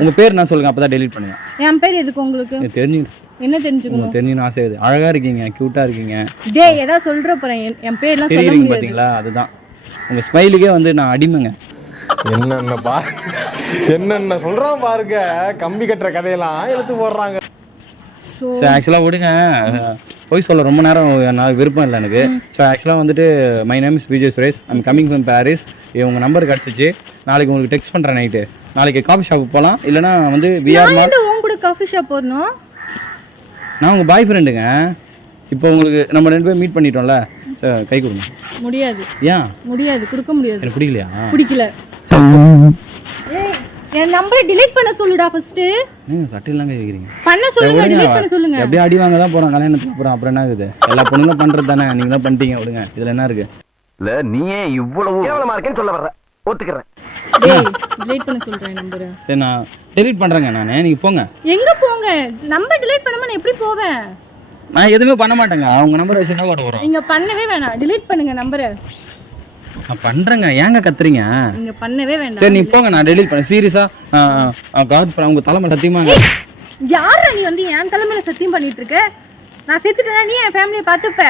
உங்க பேர் என்ன சொல்லுங்க, அப்பதான் டெலீட் பண்ணுங்க. என் பேர் எதுக்கு உங்களுக்கு? தெரிஞ்சு என்ன தெரிஞ்சுக்கணும்? தெரிஞ்சுன்னு ஆசை. அழகா இருக்கீங்க, கியூட்டா இருக்கீங்க. டேய் ஏதா சொல்ற போறேன், என் பேர்லாம் சொல்ல முடியாது பாத்தீங்களா? அதுதான் உங்க ஸ்மைலுக்கே வந்து நான் அடிமைங்க. என்னென்ன சொல்றான் பாருங்க, கம்பி கட்டுற கதையெல்லாம் எடுத்து போடுறாங்க. சரி ஆக்சுவலாக விடுங்க, போய் சொல்ல ரொம்ப நேரம் நான் விருப்பம் இல்லை எனக்கு. ஸோ ஆக்சுவலாக வந்துட்டு my name is Vijay Suresh, I'm coming from Paris. உங்கள் நம்பர் கிடச்சிச்சு, நாளைக்கு உங்களுக்கு டெக்ஸ்ட் பண்ணுறேன் நைட்டு. நாளைக்கு காஃபி ஷாப்புக்கு போகலாம், இல்லைனா வந்து விஆர் மால். உன் கூட காஃபி ஷாப் போகணும்? நான் உங்கள் பாய் ஃப்ரெண்டுங்க. இப்போ உங்களுக்கு நம்ம 2 பேரும் மீட் பண்ணிட்டோம்ல, சார் கை கொடுங்க. முடியாது. ஏன் முடியாது? கொடுக்க முடியாது. எனக்கு பிடிக்கலையா? பிடிக்கல. ஏய் என் நம்பரை delete பண்ண சொல்லுடா ஃபர்ஸ்ட். சட்டிலாம் கேக்குறீங்க. பண்ண சொல்லுங்க, delete பண்ண சொல்லுங்க. அப்படியே அடி வாங்க தான் போறோம் கல்யாணத்துக்கு அப்புறம். அப்புறம் என்ன ஆகுது? எல்லா பொண்ணுங்களும் பண்றது தானே, நீங்க தான் பண்ணிட்டீங்க, விடுங்க. இதுல என்ன இருக்கு? இல்ல நீயே இவ்வளவு கேவலமா இருக்கேன்னு சொல்ல வர்ற, ஒத்துக்கறேன். டேய் delete பண்ண சொல்றேன் நம்பரை. சரி நான் delete பண்றேங்க நானே, நீங்க போங்க. எங்க போங்க? நம்பர் delete பண்ணாம நான் எப்படி போவேன்? நான் எதுவுமே பண்ண மாட்டேங்க, அவங்க நம்பர் வச்சு என்ன வரும்? நீங்க பண்ணவே வேணாம், delete பண்ணுங்க நம்பரை. நான் பண்றேங்க, ஏங்க கத்துறீங்க? நீங்க பண்ணவே வேண்டாம். சரி நீ போங்க, நான் delete பண்ணேன். சீரியஸா காட் உங்க தலைமை சத்தியமாங்க. யாரா நீ வந்து என் தலைமையில சத்தியம் பண்ணிட்டு இருக்க? நான் செத்துட்டேனா நீ என் ஃபேமிலியை பார்த்துப்ப?